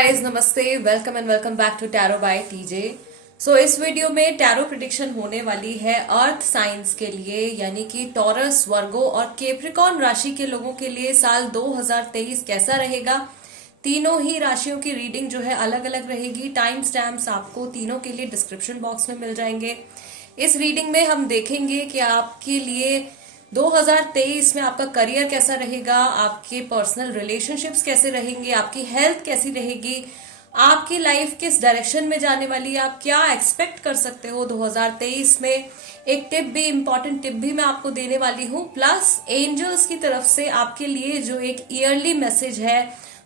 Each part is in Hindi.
गाइस, नमस्ते, welcome and welcome back to tarot by TJ. So इस वीडियो में टैरो प्रिडिक्शन होने वाली है अर्थ साइंस के लिए, यानी कि टॉरस, वर्गो और कैप्रिकॉर्न राशि के लोगों के लिए साल 2023 कैसा रहेगा। तीनों ही राशियों की रीडिंग जो है अलग अलग रहेगी। टाइम स्टैम्प्स आपको तीनों के लिए डिस्क्रिप्शन बॉक्स में मिल जाएंगे। इस रीडिंग में हम देखेंगे कि आपके लिए 2023 में आपका करियर कैसा रहेगा, आपके पर्सनल रिलेशनशिप्स कैसे रहेंगे, आपकी हेल्थ कैसी रहेगी, आपकी लाइफ किस डायरेक्शन में जाने वाली है, आप क्या एक्सपेक्ट कर सकते हो 2023 में। एक टिप भी, इंपॉर्टेंट टिप भी मैं आपको देने वाली हूँ, प्लस एंजल्स की तरफ से आपके लिए जो एक ईयरली मैसेज है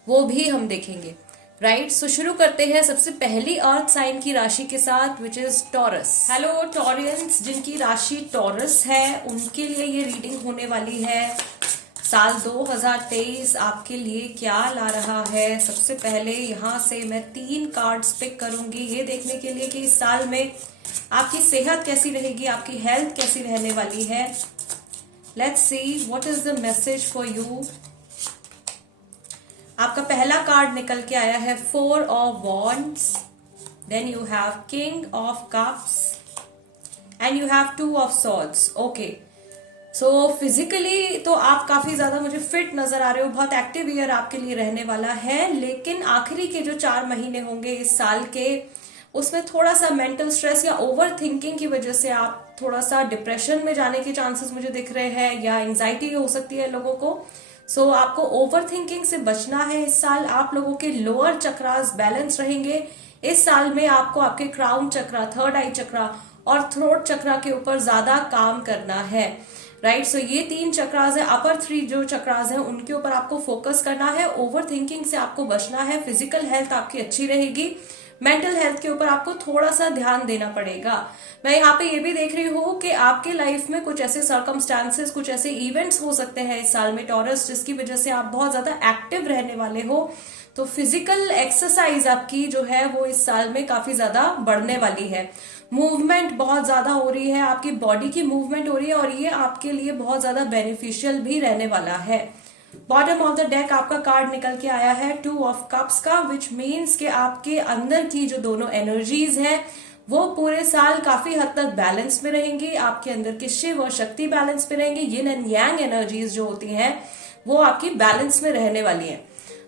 वो भी हम देखेंगे। राइट, सो शुरू करते हैं सबसे पहली अर्थ साइन की राशि के साथ, which is taurus. Hello Taureans, जिनकी राशि टॉरस है उनके लिए ये रीडिंग होने वाली है। साल 2023 आपके लिए क्या ला रहा है। सबसे पहले यहाँ से मैं 3 कार्ड्स पिक करूंगी ये देखने के लिए कि इस साल में आपकी सेहत कैसी रहेगी, आपकी हेल्थ कैसी रहने वाली है। Let's see what is the message for you. आपका पहला कार्ड निकल के आया है 4 of wands, then you have king of cups and you have 2 of swords. Okay, so physically तो आप काफी ज्यादा मुझे फिट नजर आ रहे हो, बहुत एक्टिव ईयर आपके लिए रहने वाला है। लेकिन आखिरी के जो 4 महीने होंगे इस साल के, उसमें थोड़ा सा मेंटल स्ट्रेस या ओवर थिंकिंग की वजह से आप थोड़ा सा डिप्रेशन में जाने के चांसेस मुझे दिख रहे हैं, या एंजाइटी हो सकती है लोगों को। सो आपको ओवर थिंकिंग से बचना है। इस साल आप लोगों के लोअर चक्रास बैलेंस रहेंगे। इस साल में आपको आपके क्राउन चक्रा, थर्ड आई चक्रा और थ्रोट चक्रा के ऊपर ज्यादा काम करना है। राइट, सो ये 3 चक्रास है, अपर 3 जो चक्रास है उनके ऊपर आपको फोकस करना है। ओवर थिंकिंग से आपको बचना है। फिजिकल हेल्थ आपकी अच्छी रहेगी। मेंटल हेल्थ के ऊपर आपको थोड़ा सा ध्यान देना पड़ेगा। मैं यहाँ पे ये भी देख रही हूँ कि आपके लाइफ में कुछ ऐसे सर्कमस्टांसेस, कुछ ऐसे इवेंट्स हो सकते हैं इस साल में टॉरस, जिसकी वजह से आप बहुत ज्यादा एक्टिव रहने वाले हो। तो फिजिकल एक्सरसाइज आपकी जो है वो इस साल में काफी ज्यादा बढ़ने वाली है। मूवमेंट बहुत ज्यादा हो रही है, आपकी बॉडी की मूवमेंट हो रही है, और ये आपके लिए बहुत ज्यादा बेनिफिशियल भी रहने वाला है। बॉटम ऑफ द डेक आपका कार्ड निकल के आया है 2 ऑफ कप्स का, विच मीन्स कि आपके अंदर की जो दोनों एनर्जीज हैं वो पूरे साल काफी हद तक बैलेंस में रहेंगी। आपके अंदर के शिव और शक्ति बैलेंस में रहेंगे। यिन एंड यांग एनर्जीज जो होती हैं वो आपकी बैलेंस में रहने वाली है।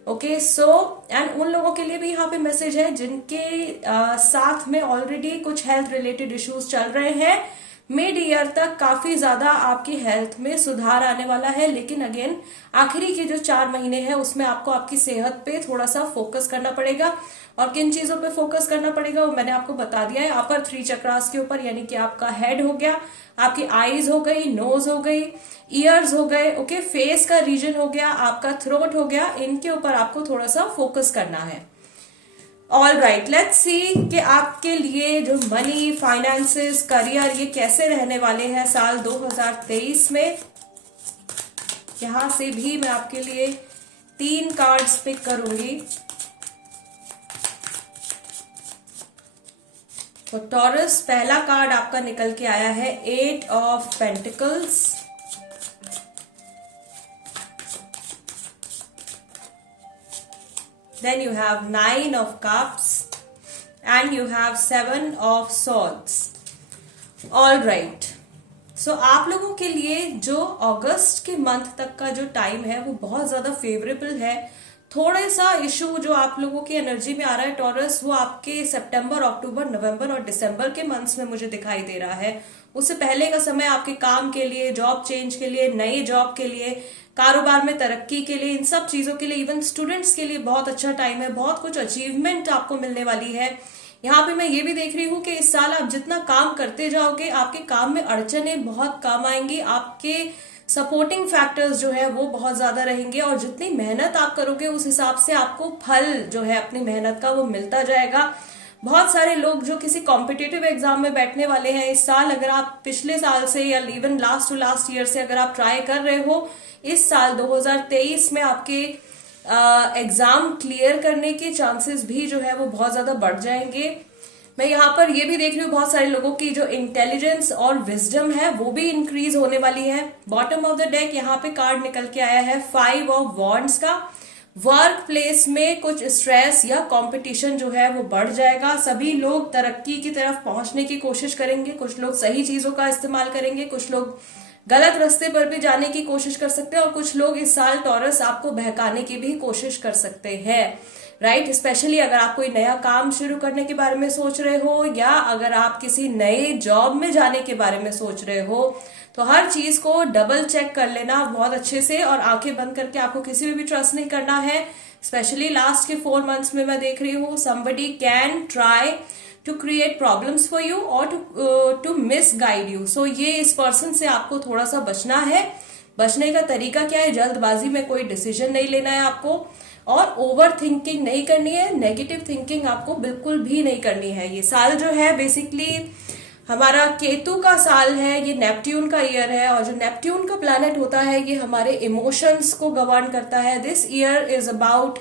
ओके, सो एंड उन लोगों के लिए भी यहाँ पे मैसेज है जिनके साथ में ऑलरेडी कुछ हेल्थ रिलेटेड इश्यूज चल रहे हैं। मिड ईयर तक काफी ज्यादा आपकी हेल्थ में सुधार आने वाला है, लेकिन अगेन आखिरी के जो 4 महीने हैं उसमें आपको आपकी सेहत पे थोड़ा सा फोकस करना पड़ेगा। और किन चीजों पे फोकस करना पड़ेगा वो मैंने आपको बता दिया है। अपर 3 चक्रास के ऊपर, यानी कि आपका हेड हो गया, आपकी आईज हो गई, नोज हो गई, ईयर्स हो गए, ओके, फेस का रीजन हो गया, आपका थ्रोट हो गया, इनके ऊपर आपको थोड़ा सा फोकस करना है। ऑल राइट, लेट्स सी कि आपके लिए जो मनी, फाइनेंसेस, करियर, ये कैसे रहने वाले हैं साल 2023 में। यहां से भी मैं आपके लिए 3 कार्ड्स पिक करूंगी। तो टॉरस, पहला कार्ड आपका निकल के आया है 8 of pentacles, then you have 9 of cups and you have 7 of swords. All right, so आप लोगों के लिए जो अगस्त के मंथ तक का जो टाइम है वो बहुत ज्यादा फेवरेबल है। थोड़ा सा इशू जो आप लोगों की एनर्जी में आ रहा है टॉरस, वो आपके सितंबर, अक्टूबर, नवंबर और दिसंबर के मंथ्स में मुझे दिखाई दे रहा है। उससे पहले का समय आपके काम के लिए, जॉब चेंज के लिए, नई जॉब के लिए, कारोबार में तरक्की के लिए, इन सब चीजों के लिए, इवन स्टूडेंट्स के लिए बहुत अच्छा टाइम है। बहुत कुछ अचीवमेंट आपको मिलने वाली है। यहाँ पे मैं ये भी देख रही हूँ कि इस साल आप जितना काम करते जाओगे आपके काम में अड़चने बहुत काम आएंगी। आपके सपोर्टिंग फैक्टर्स जो है वो बहुत ज्यादा रहेंगे, और जितनी मेहनत आप करोगे उस हिसाब से आपको फल जो है अपनी मेहनत का वो मिलता जाएगा। बहुत सारे लोग जो किसी कॉम्पिटिटिव एग्जाम में बैठने वाले हैं इस साल, अगर आप पिछले साल से या even last to last year से अगर आप ट्राई कर रहे हो, इस साल 2023 में आपके एग्जाम क्लियर करने के चांसेस भी जो है वो बहुत ज्यादा बढ़ जाएंगे। मैं यहाँ पर ये भी देख रही हूँ बहुत सारे लोगों की जो इंटेलिजेंस और विजडम है वो भी इंक्रीज होने वाली है। बॉटम ऑफ द डेक यहाँ पे कार्ड निकल के आया है 5 ऑफ वॉन्ड्स का, वर्क प्लेस में कुछ स्ट्रेस या कंपटीशन जो है वो बढ़ जाएगा। सभी लोग तरक्की की तरफ पहुंचने की कोशिश करेंगे, कुछ लोग सही चीजों का इस्तेमाल करेंगे, कुछ लोग गलत रास्ते पर भी जाने की कोशिश कर सकते हैं, और कुछ लोग इस साल टॉरस आपको बहकाने की भी कोशिश कर सकते हैं, राइट। स्पेशली अगर आप कोई नया काम शुरू करने के बारे में सोच रहे हो, या अगर आप किसी नए जॉब में जाने के बारे में सोच रहे हो, तो हर चीज को डबल चेक कर लेना बहुत अच्छे से, और आंखें बंद करके आपको किसी भी ट्रस्ट नहीं करना है। स्पेशली लास्ट के 4 मंथ्स में मैं देख रही हूँ somebody can try to create problems for you और to misguide you. So ये इस पर्सन से आपको थोड़ा सा बचना है। बचने का तरीका क्या है? जल्दबाजी में कोई डिसीजन नहीं लेना है आपको, और ओवर थिंकिंग नहीं करनी है, नेगेटिव थिंकिंग आपको बिल्कुल भी नहीं करनी है। ये साल जो है बेसिकली हमारा केतु का साल है, ये नेपट्यून का ईयर है, और जो नेपट्यून का प्लैनेट होता है ये हमारे इमोशंस को गवर्न करता है। दिस ईयर इज अबाउट,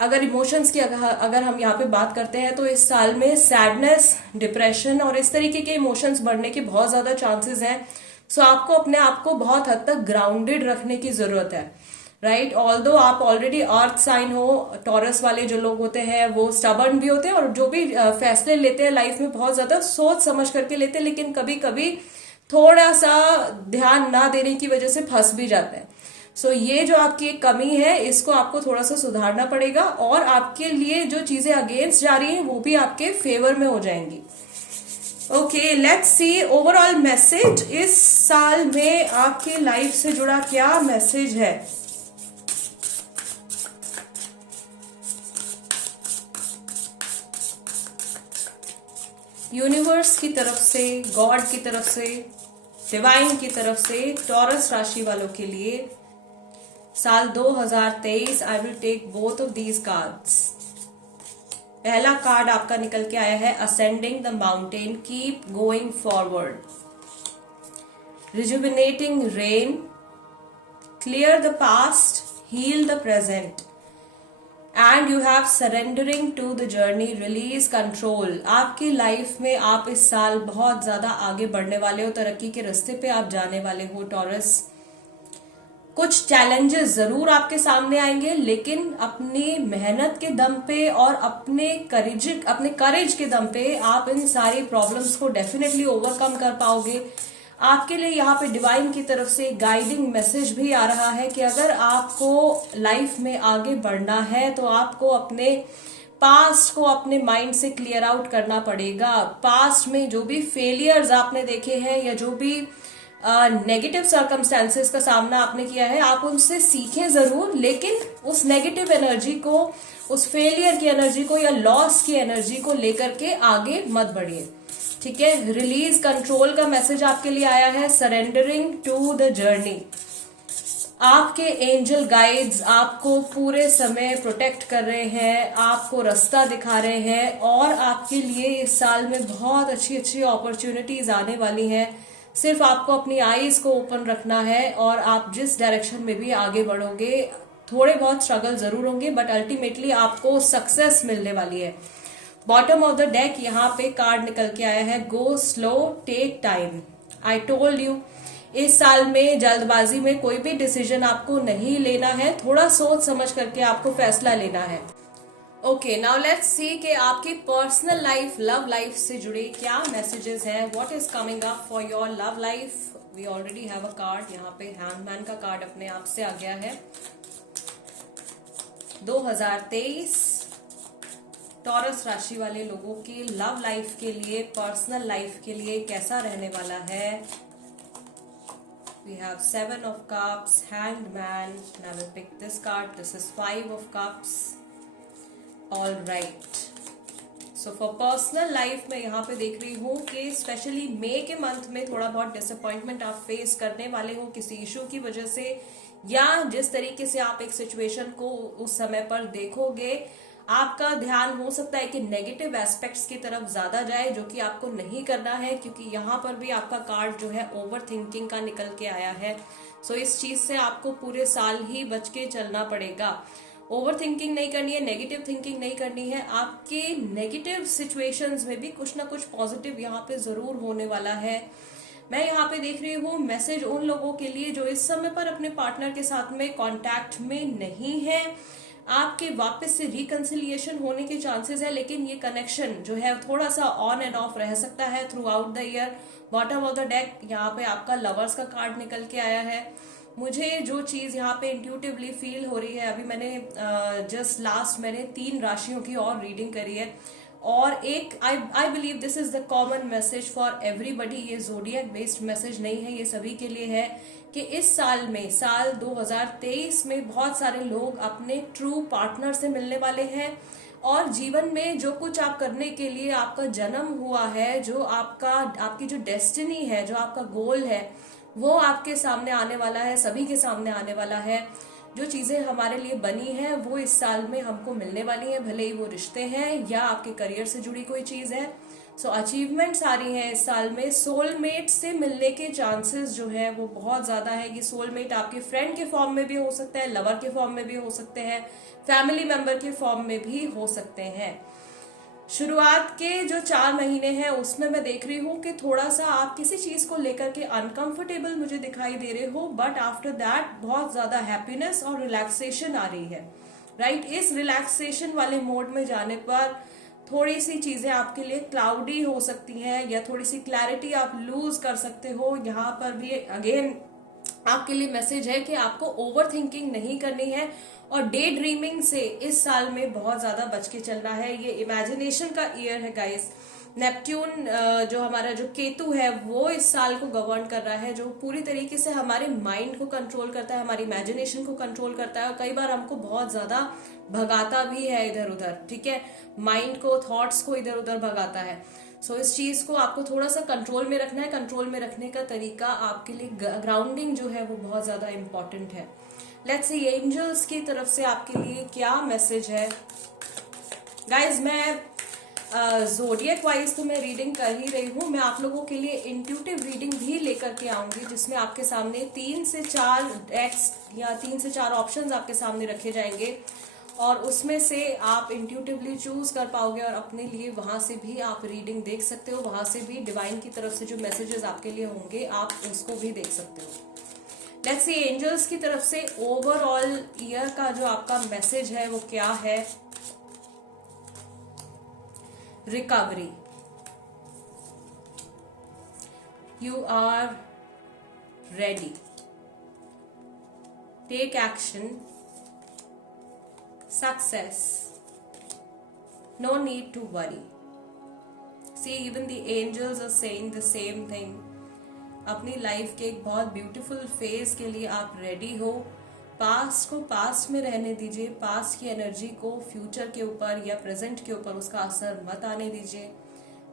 अगर इमोशंस की अगर हम यहाँ पे बात करते हैं, तो इस साल में सैडनेस, डिप्रेशन और इस तरीके के इमोशंस बढ़ने के बहुत ज्यादा चांसेस हैं। सो आपको अपने आप को बहुत हद तक ग्राउंडेड रखने की जरूरत है, राइट। ऑल्दो आप ऑलरेडी अर्थ साइन हो, टॉरस वाले जो लोग होते हैं वो स्टबर्न भी होते हैं, और जो भी फैसले लेते हैं लाइफ में बहुत ज्यादा सोच समझ करके लेते हैं, लेकिन कभी कभी थोड़ा सा ध्यान ना देने की वजह से फंस भी जाते हैं। सो ये जो आपकी एक कमी है, इसको आपको थोड़ा सा सुधारना पड़ेगा, और आपके लिए जो चीजें अगेंस्ट जा रही हैं वो भी आपके फेवर में हो जाएंगी। Okay, let's see overall message इस साल में आपके लाइफ से जुड़ा क्या मैसेज है। यूनिवर्स की तरफ से, गॉड की तरफ से, डिवाइन की तरफ से टॉरस राशि वालों के लिए साल 2023। I will take both of these cards. पहला कार्ड आपका निकल के आया है ascending the mountain, keep going forward, rejuvenating rain, clear the past, heal the present, and you have surrendering to the journey, release control. आपकी लाइफ में आप इस साल बहुत ज्यादा आगे बढ़ने वाले हो, तरक्की के रास्ते पे आप जाने वाले हो टॉरस। कुछ चैलेंजेस जरूर आपके सामने आएंगे, लेकिन अपनी मेहनत के दम पे और अपने करेज के दम पे आप इन सारी प्रॉब्लम्स को डेफिनेटली ओवरकम कर पाओगे। आपके लिए यहाँ पे डिवाइन की तरफ से गाइडिंग मैसेज भी आ रहा है कि अगर आपको लाइफ में आगे बढ़ना है तो आपको अपने पास्ट को अपने माइंड से क्लियर आउट करना पड़ेगा। पास्ट में जो भी फेलियर्स आपने देखे हैं, या जो भी नेगेटिव सर्कमस्टेंसेस का सामना आपने किया है, आप उनसे सीखें जरूर, लेकिन उस नेगेटिव एनर्जी को, उस फेलियर की एनर्जी को या लॉस की एनर्जी को लेकर के आगे मत बढ़िए, ठीक है। रिलीज कंट्रोल का मैसेज आपके लिए आया है, सरेंडरिंग टू द जर्नी। आपके एंजल गाइड्स आपको पूरे समय प्रोटेक्ट कर रहे हैं, आपको रास्ता दिखा रहे हैं, और आपके लिए इस साल में बहुत अच्छी अच्छी अपॉर्चुनिटीज आने वाली हैं। सिर्फ आपको अपनी आईज को ओपन रखना है, और आप जिस डायरेक्शन में भी आगे बढ़ोगे, थोड़े बहुत स्ट्रगल जरूर होंगे, बट अल्टीमेटली आपको सक्सेस मिलने वाली है। बॉटम ऑफ द डेक यहाँ पे कार्ड निकल के आया है, go slow take time. I told you, इस साल में जल्दबाजी में कोई भी डिसीजन आपको नहीं लेना है, थोड़ा सोच समझ करके आपको फैसला लेना है। ओके, नाउ लेट्स सी कि आपकी पर्सनल लाइफ, लव लाइफ से जुड़े क्या मैसेजेस हैं। What is coming up for your love life. We already have a card, यहाँ पे हैंडमैन का कार्ड अपने आप से आ गया है। 2023 टॉरस राशि वाले लोगों की लव लाइफ के लिए, पर्सनल लाइफ के लिए कैसा रहने वाला है। We have 7 of cups, hanged man, and I will pick this card. This is 5 of cups. All right. So for personal life में यहाँ पे देख रही हूँ कि स्पेशली मई के मंथ में थोड़ा बहुत डिसअपॉइंटमेंट आप फेस करने वाले हो किसी इशू की वजह से, या जिस तरीके से आप एक सिचुएशन को उस समय पर देखोगे, आपका ध्यान हो सकता है कि नेगेटिव एस्पेक्ट्स की तरफ ज्यादा जाए, जो कि आपको नहीं करना है, क्योंकि यहाँ पर भी आपका कार्ड जो है ओवर थिंकिंग का निकल के आया है। सो इस चीज से आपको पूरे साल ही बच के चलना पड़ेगा। ओवर थिंकिंग नहीं करनी है, नेगेटिव थिंकिंग नहीं करनी है। आपके नेगेटिव सिचुएशंस में भी कुछ ना कुछ पॉजिटिव यहाँ पे जरूर होने वाला है। मैं यहाँ पे देख रही हूँ मैसेज उन लोगों के लिए जो इस समय पर अपने पार्टनर के साथ में कांटेक्ट में नहीं है। आपके वापस से रिकंसिलिएशन होने के चांसेस है, लेकिन ये कनेक्शन जो है थोड़ा सा ऑन एंड ऑफ रह सकता है through out the year. Bottom of the deck यहाँ पे आपका लवर्स का कार्ड निकल के आया है। मुझे जो चीज यहाँ पे इंट्यूटिवली फील हो रही है, अभी मैंने जस्ट लास्ट मैंने 3 राशियों की और रीडिंग करी है, और एक I believe this is the common message for everybody. ये जोडियक बेस्ड मैसेज नहीं है, ये सभी के लिए है कि इस साल में, साल 2023 में बहुत सारे लोग अपने ट्रू पार्टनर से मिलने वाले हैं, और जीवन में जो कुछ आप करने के लिए आपका जन्म हुआ है, जो आपकी जो डेस्टिनी है, जो आपका गोल है, वो आपके सामने आने वाला है, सभी के सामने आने वाला है। जो चीजें हमारे लिए बनी है वो इस साल में हमको मिलने वाली है, भले ही वो रिश्ते हैं या आपके करियर से जुड़ी कोई चीज है। सो अचीवमेंट्स आ रही हैं इस साल में। सोलमेट से मिलने के चांसेस जो है वो बहुत ज्यादा है। ये सोलमेट आपके फ्रेंड के फॉर्म में भी हो सकता है, लवर के फॉर्म में भी हो सकते हैं, फैमिली मेंबर के फॉर्म में भी हो सकते हैं। शुरुआत के जो 4 महीने हैं उसमें मैं देख रही हूँ कि थोड़ा सा आप किसी चीज को लेकर के अनकंफर्टेबल मुझे दिखाई दे रहे हो, बट आफ्टर दैट बहुत ज्यादा हैप्पीनेस और रिलैक्सेशन आ रही है, राइट। इस रिलैक्सेशन वाले मोड में जाने पर थोड़ी सी चीजें आपके लिए क्लाउडी हो सकती हैं, या थोड़ी सी क्लैरिटी आप लूज कर सकते हो। यहाँ पर भी अगेन आपके लिए मैसेज है कि आपको ओवर थिंकिंग नहीं करनी है, और डे ड्रीमिंग से इस साल में बहुत ज्यादा बच के चलना है। ये इमेजिनेशन का ईयर है गाइस। नेपट्यून जो हमारा जो केतु है वो इस साल को गवर्न कर रहा है, जो पूरी तरीके से हमारे माइंड को कंट्रोल करता है, हमारी इमेजिनेशन को कंट्रोल करता है, और कई बार हमको बहुत ज्यादा भगाता भी है इधर उधर, ठीक है, माइंड को, थॉट्स को इधर उधर भगाता है। सो इस चीज को आपको थोड़ा सा कंट्रोल में रखना है। कंट्रोल में रखने का तरीका आपके लिए ग्राउंडिंग जो है वो बहुत ज्यादा इंपॉर्टेंट है। लेट्स सी एंजल्स की तरफ से आपके लिए क्या मैसेज है। गाइज मैं जोडियक वाइज तो मैं रीडिंग कर ही रही हूँ, मैं आप लोगों के लिए इंट्यूटिव रीडिंग भी लेकर के आऊंगी, जिसमें आपके सामने 3 से 4 डेक्स या 3 से 4 ऑप्शंस आपके सामने रखे जाएंगे, और उसमें से आप इंट्यूटिवली चूज कर पाओगे, और अपने लिए वहां से भी आप रीडिंग देख सकते हो, वहां से भी डिवाइन की तरफ से जो मैसेजेस आपके लिए होंगे आप उसको भी देख सकते हो। लेट्स सी एंजल्स की तरफ से ओवरऑल ईयर का जो आपका मैसेज है वो क्या है। Recovery, you are ready, take action, success, no need to worry. See, even the angels are saying the same thing. अपनी लाइफ के एक बहुत ब्यूटीफुल फेज के लिए आप रेडी हो। पास्ट को पास्ट में रहने दीजिए, पास्ट की एनर्जी को फ्यूचर के ऊपर या प्रेजेंट के ऊपर उसका असर मत आने दीजिए।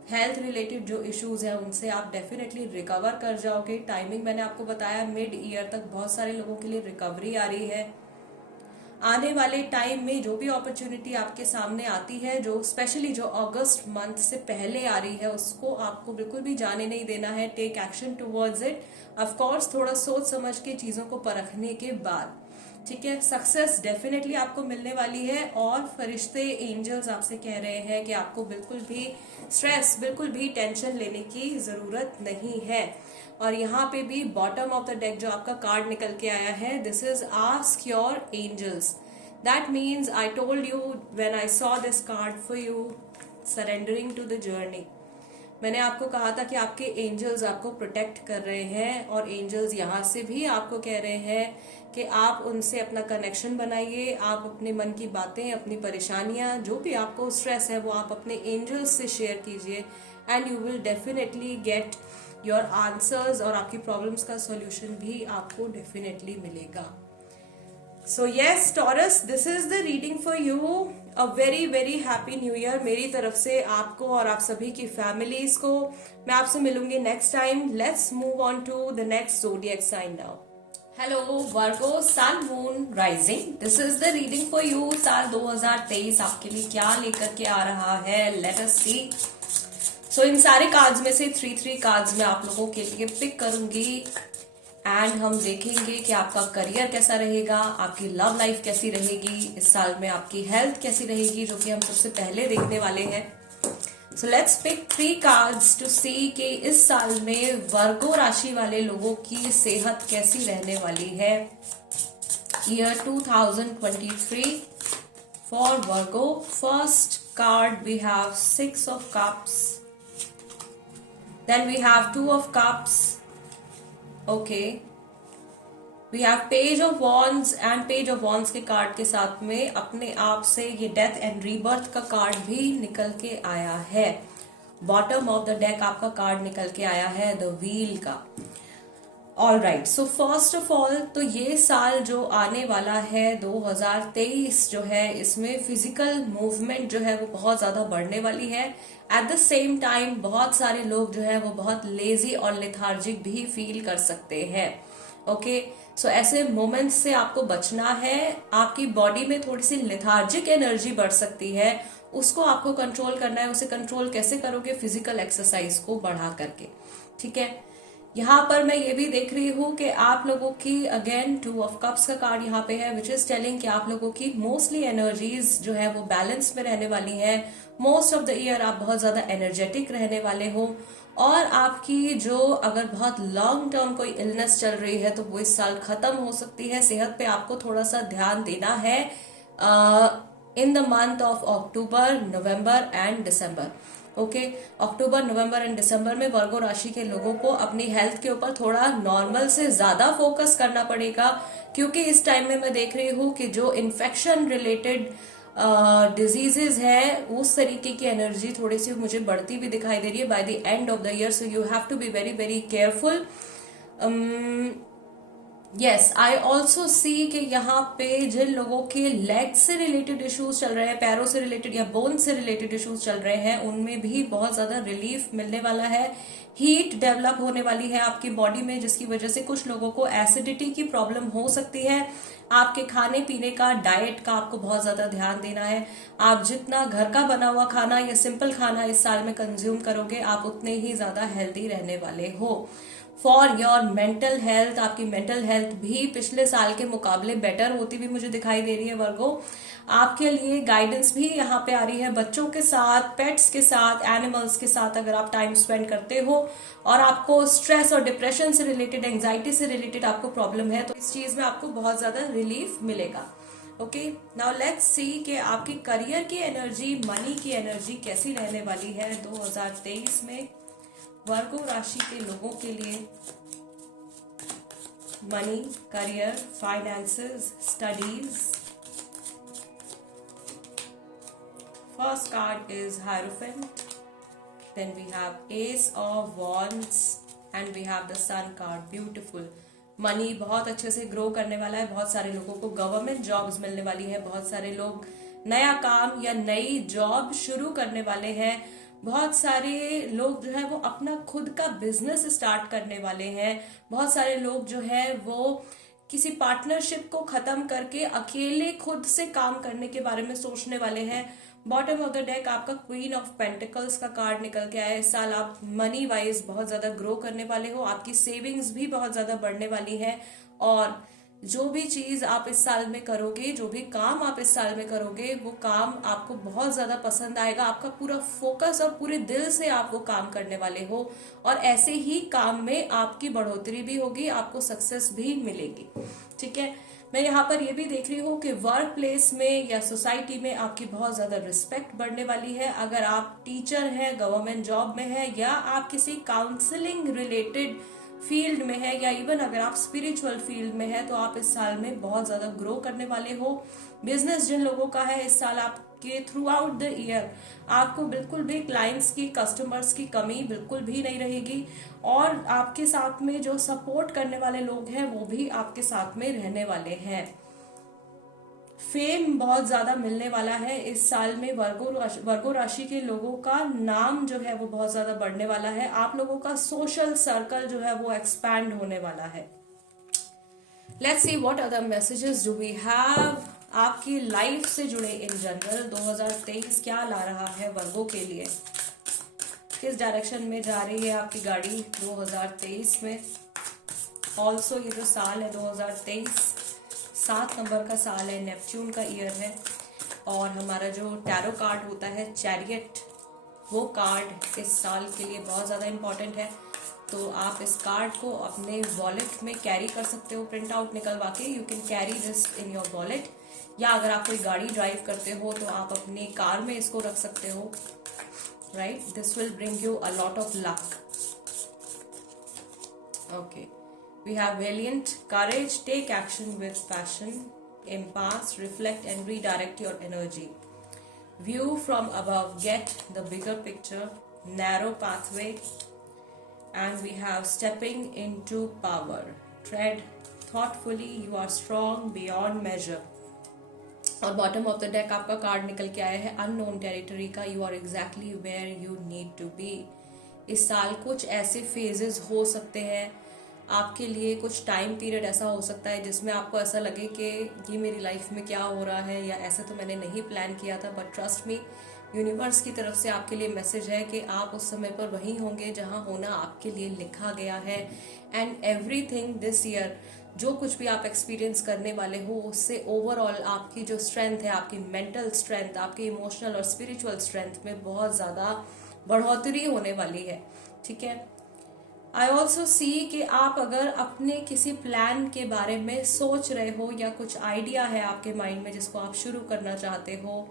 हेल्थ रिलेटेड जो इश्यूज हैं उनसे आप डेफिनेटली रिकवर कर जाओगे। टाइमिंग मैंने आपको बताया, मिड ईयर तक बहुत सारे लोगों के लिए रिकवरी आ रही है। आने वाले टाइम में जो भी अपॉर्चुनिटी आपके सामने आती है, जो स्पेशली जो अगस्त मंथ से पहले आ रही है, उसको आपको बिल्कुल भी जाने नहीं देना है। Take action towards it, of course थोड़ा सोच समझ के चीजों को परखने के बाद, ठीक है। सक्सेस डेफिनेटली आपको मिलने वाली है, और फरिश्ते एंजल्स आपसे कह रहे हैं कि आपको बिल्कुल भी स्ट्रेस, बिल्कुल भी टेंशन लेने की जरूरत नहीं है। और यहाँ पे भी बॉटम ऑफ द डेक जो आपका कार्ड निकल के आया है, this is ask your angels. That means I told you when I saw this card for you, surrendering to the journey. मैंने आपको कहा था कि आपके एंजल्स आपको प्रोटेक्ट कर रहे हैं, और एंजल्स यहाँ से भी आपको कह रहे हैं कि आप उनसे अपना कनेक्शन बनाइए। आप अपने मन की बातें, अपनी परेशानियां, जो भी आपको स्ट्रेस है, वो आप अपने एंजल्स से शेयर कीजिए, and you will definitely get your answers, और आपकी प्रॉब्लम्स का सॉल्यूशन भी आपको डेफिनेटली मिलेगा। So yes taurus, this is the reading for you. A very very happy new year मेरी तरफ से आपको और आप सभी की फैमिलीज को। मैं आपसे मिलूंगी next time. Let's move on to the next zodiac sign now. Hello Virgo, sun moon rising, this is the reading for you. साल 2023 आपके लिए क्या लेकर के आ रहा है, लेट अस सी। सो इन सारे कार्ड्स में से 3 कार्ड्स मैं आप लोगों के लिए पिक करूंगी, एंड हम देखेंगे कि आपका करियर कैसा रहेगा, आपकी लव लाइफ कैसी रहेगी, इस साल में आपकी हेल्थ कैसी रहेगी, जो कि हम सबसे पहले देखने वाले हैं। So let's pick 3 cards to see कि इस साल में वर्गो राशि वाले लोगों की सेहत कैसी रहने वाली है। Year 2023 For Virgo, first card we have 6 of Cups. Then we have 2 of Cups. Okay. We have Page of Wands and Page of Wands के कार्ड के साथ में अपने आप से ये डेथ एंड रीबर्थ का कार्ड भी निकल के आया है. बॉटम ऑफ द डेक आपका कार्ड निकल के आया है द व्हील का. All right, so first of all तो ये साल जो आने वाला है 2023 जो है, इसमें फिजिकल मूवमेंट जो है वो बहुत ज्यादा बढ़ने वाली है. एट द सेम टाइम बहुत सारे लोग जो है वो बहुत लेजी और लेथार्जिक भी फील कर सकते हैं. ओके, सो ऐसे मोमेंट्स से आपको बचना है. आपकी बॉडी में थोड़ी सी लेथार्जिक एनर्जी बढ़ सकती है, उसको आपको कंट्रोल करना है. उसे कंट्रोल कैसे करोगे? फिजिकल एक्सरसाइज को बढ़ा करके. ठीक है, यहाँ पर मैं ये भी देख रही हूँ कि आप लोगों की अगेन 2 ऑफ कप्स का कार्ड यहाँ पे है, विच इज टेलिंग कि आप लोगों की मोस्टली एनर्जीज जो है वो बैलेंस में रहने वाली है. मोस्ट ऑफ द ईयर आप बहुत ज्यादा एनर्जेटिक रहने वाले हो. और आपकी जो अगर बहुत लॉन्ग टर्म कोई इलनेस चल रही है तो वो इस साल खत्म हो सकती है. सेहत पे आपको थोड़ा सा ध्यान देना है in the month of October, November and December. Okay, October, November and December में वर्गो राशि के लोगों को अपनी हेल्थ के ऊपर थोड़ा नॉर्मल से ज्यादा फोकस करना पड़ेगा, क्योंकि इस टाइम में मैं देख रही हूँ कि जो इन्फेक्शन रिलेटेड डिजीजेज है उस तरीके की एनर्जी थोड़ी सी मुझे बढ़ती भी दिखाई दे रही है by the end of the year. So you have to be very very careful. Yes, I also see कि यहाँ पे जिन लोगों के लेग से रिलेटेड इश्यूज चल रहे हैं, पैरों से रिलेटेड या बोन से रिलेटेड इश्यूज चल रहे हैं, उनमें भी बहुत ज्यादा रिलीफ मिलने वाला है. हीट डेवलप होने वाली है आपकी बॉडी में, जिसकी वजह से कुछ लोगों को एसिडिटी की प्रॉब्लम हो सकती है. आपके खाने पीने का, डाइट का आपको बहुत ज्यादा ध्यान देना है. आप जितना घर का बना हुआ खाना या सिंपल खाना इस साल में कंज्यूम करोगे, आप उतने ही ज्यादा हेल्दी रहने वाले हो. फॉर योर मेंटल हेल्थ, आपकी मेंटल हेल्थ भी पिछले साल के मुकाबले बेटर होती भी मुझे दिखाई दे रही है वर्गो. आपके लिए गाइडेंस भी यहाँ पे आ रही है. बच्चों के साथ, पेट्स के साथ, एनिमल्स के साथ अगर आप टाइम स्पेंड करते हो और आपको स्ट्रेस और डिप्रेशन से रिलेटेड, एंजाइटी से रिलेटेड आपको प्रॉब्लम है, तो इस चीज में आपको बहुत ज्यादा रिलीफ मिलेगा. ओके, नाउ लेट्स सी कि आपकी करियर की एनर्जी, मनी की एनर्जी कैसी रहने वाली है 2023 में वर्गो राशि के लोगों के लिए. Money, career, finances, studies. First card is hierophant. Then we have ace of wands and we have the sun card. Beautiful. Money बहुत अच्छे से ग्रो करने वाला है. बहुत सारे लोगों को गवर्नमेंट जॉब्स मिलने वाली है. बहुत सारे लोग नया काम या नई जॉब शुरू करने वाले हैं. बहुत सारे लोग जो है वो अपना खुद का बिजनेस स्टार्ट करने वाले हैं. बहुत सारे लोग जो है वो किसी पार्टनरशिप को खत्म करके अकेले खुद से काम करने के बारे में सोचने वाले हैं. बॉटम ऑफ द डेक आपका क्वीन ऑफ पेंटिकल्स का कार्ड निकल के आया. इस साल आप मनी वाइज बहुत ज्यादा ग्रो करने वाले हो. आपकी सेविंग्स भी बहुत ज्यादा बढ़ने वाली है. और जो भी चीज आप इस साल में करोगे, जो भी काम आप इस साल में करोगे, वो काम आपको बहुत ज्यादा पसंद आएगा. आपका पूरा फोकस और पूरे दिल से आप वो काम करने वाले हो. और ऐसे ही काम में आपकी बढ़ोतरी भी होगी, आपको सक्सेस भी मिलेगी. ठीक है, मैं यहाँ पर ये भी देख रही हूँ कि वर्क प्लेस में या सोसाइटी में आपकी बहुत ज्यादा रिस्पेक्ट बढ़ने वाली है. अगर आप टीचर हैं, गवर्नमेंट जॉब में है, या आप किसी काउंसलिंग रिलेटेड फील्ड में है, या इवन अगर आप स्पिरिचुअल फील्ड में है, तो आप इस साल में बहुत ज्यादा ग्रो करने वाले हो. बिजनेस जिन लोगों का है, इस साल आपके थ्रू आउट द ईयर आपको बिल्कुल भी क्लाइंट्स की, कस्टमर्स की कमी बिल्कुल भी नहीं रहेगी. और आपके साथ में जो सपोर्ट करने वाले लोग हैं वो भी आपके साथ में रहने वाले हैं. फेम बहुत ज्यादा मिलने वाला है इस साल में. वर्गो राशि के लोगों का नाम जो है वो बहुत ज्यादा बढ़ने वाला है. आप लोगों का सोशल सर्कल जो है वो एक्सपैंड होने वाला है. Let's see what other messages do we have. आपकी लाइफ से जुड़े इन जनरल 2023 क्या ला रहा है वर्गो के लिए. किस डायरेक्शन में जा रही है आपकी गाड़ी 2023 में. ऑल्सो ये जो साल है 2023 7 नंबर का साल है, नेपच्यून का ईयर है. और हमारा जो टैरो कार्ड होता है चैरियट, वो कार्ड इस साल के लिए बहुत ज़्यादा इम्पॉर्टेंट है. तो आप इस कार्ड को अपने वॉलेट में कैरी कर सकते हो, प्रिंट आउट निकलवा के. You can carry this in your wallet. या अगर आप कोई गाड़ी ड्राइव करते हो तो आप अपनी कार में इसको रख सकते हो, right? This will bring you a lot of luck. Okay. We have valiant courage, take action with passion, impasse, reflect and redirect your energy. View from above, get the bigger picture, narrow pathway, and we have stepping into power. Tread thoughtfully, you are strong beyond measure. और बॉटम ऑफ द डेक आपका कार्ड निकल के आया है अननोन टेरिटरी का. You are exactly where you need to be. इस साल कुछ ऐसे फेजेस हो सकते हैं आपके लिए, कुछ टाइम पीरियड ऐसा हो सकता है जिसमें आपको ऐसा लगे कि ये मेरी लाइफ में क्या हो रहा है, या ऐसे तो मैंने नहीं प्लान किया था. बट ट्रस्ट मी, यूनिवर्स की तरफ से आपके लिए मैसेज है कि आप उस समय पर वहीं होंगे जहां होना आपके लिए लिखा गया है. एंड एवरीथिंग दिस ईयर, जो कुछ भी आप एक्सपीरियंस करने वाले हो, उससे ओवरऑल आपकी जो स्ट्रेंथ है, आपकी मेंटल स्ट्रेंथ, आपकी इमोशनल और स्पिरिचुअल स्ट्रेंथ में बहुत ज़्यादा बढ़ोतरी होने वाली है. ठीक है. आई ऑल्सो सी कि आप अगर अपने किसी प्लान के बारे में सोच रहे हो या कुछ आइडिया है आपके माइंड में जिसको आप शुरू करना चाहते हो,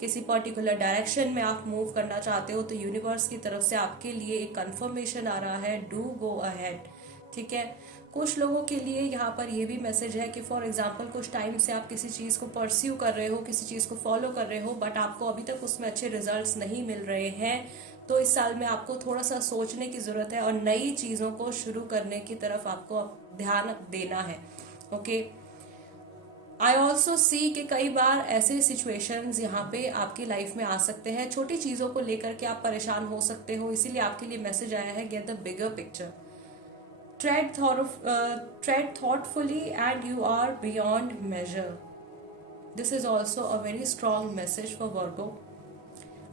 किसी पर्टिकुलर डायरेक्शन में आप मूव करना चाहते हो, तो यूनिवर्स की तरफ से आपके लिए एक कंफर्मेशन आ रहा है, डू गो अहेड. ठीक है. कुछ लोगों के लिए यहाँ पर यह भी मैसेज है कि फॉर एग्जाम्पल कुछ टाइम से आप किसी चीज़ को परस्यू कर रहे हो, किसी चीज़ को फॉलो कर रहे हो, बट आपको अभी तक उसमें अच्छे रिजल्ट्स नहीं मिल रहे हैं. तो इस साल में आपको थोड़ा सा सोचने की ज़रूरत है और नई चीज़ों को शुरू करने की तरफ आपको ध्यान देना है. ओके. आई ऑल्सो सी कि कई बार ऐसे सिचुएशंस यहाँ पे आपकी लाइफ में आ सकते हैं, छोटी चीज़ों को लेकर के आप परेशान हो सकते हो. इसीलिए आपके लिए मैसेज आया है, get the bigger picture. Tread thoughtfully and you are beyond measure. This is also a very strong message for Virgo.